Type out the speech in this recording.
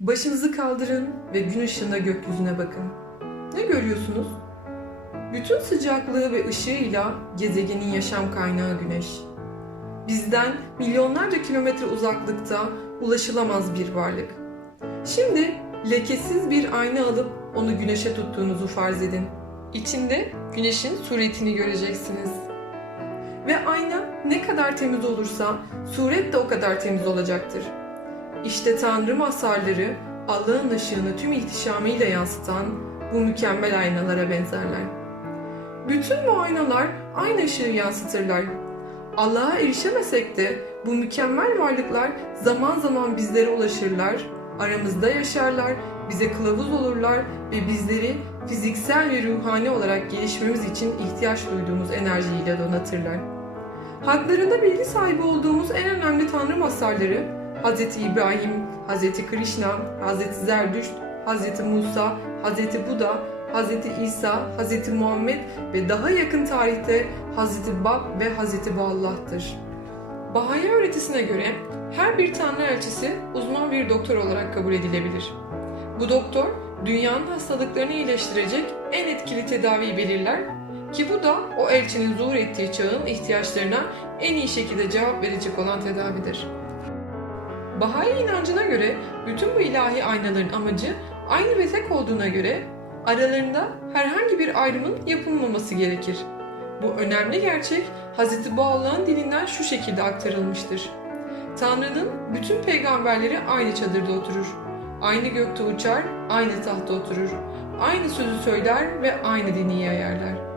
Başınızı kaldırın ve gün ışığında gökyüzüne bakın. Ne görüyorsunuz? Bütün sıcaklığı ve ışığıyla gezegenin yaşam kaynağı güneş. Bizden milyonlarca kilometre uzaklıkta ulaşılamaz bir varlık. Şimdi lekesiz bir ayna alıp onu güneşe tuttuğunuzu farz edin. İçinde güneşin suretini göreceksiniz. Ve ayna ne kadar temiz olursa suret de o kadar temiz olacaktır. İşte Tanrı masarları Allah'ın ışığını tüm ihtişamıyla yansıtan bu mükemmel aynalara benzerler. Bütün bu aynalar aynı ışığı yansıtırlar. Allah'a erişemesek de bu mükemmel varlıklar zaman zaman bizlere ulaşırlar, aramızda yaşarlar, bize kılavuz olurlar ve bizleri fiziksel ve ruhani olarak gelişmemiz için ihtiyaç duyduğumuz enerjiyle donatırlar. Haklarında bilgi sahibi olduğumuz en önemli tanrı masarları Hz. İbrahim, Hz. Krishna, Hz. Zerdüşt, Hz. Musa, Hz. Buda, Hz. İsa, Hz. Muhammed ve daha yakın tarihte Hz. Bab ve Hz. Allah'tır. Bahayi öğretisine göre her bir tanrı elçisi uzman bir doktor olarak kabul edilebilir. Bu doktor dünyanın hastalıklarını iyileştirecek en etkili tedaviyi belirler ki bu da o elçinin zuhur ettiği çağın ihtiyaçlarına en iyi şekilde cevap verecek olan tedavidir. Bahayi inancına göre bütün bu ilahi aynaların amacı aynı ve tek olduğuna göre aralarında herhangi bir ayrımın yapılmaması gerekir. Bu önemli gerçek Hz. Bağlağ'ın dilinden şu şekilde aktarılmıştır. Tanrı'nın bütün peygamberleri aynı çadırda oturur. Aynı gökte uçar, aynı tahta oturur. Aynı sözü söyler ve aynı dini yayarlar.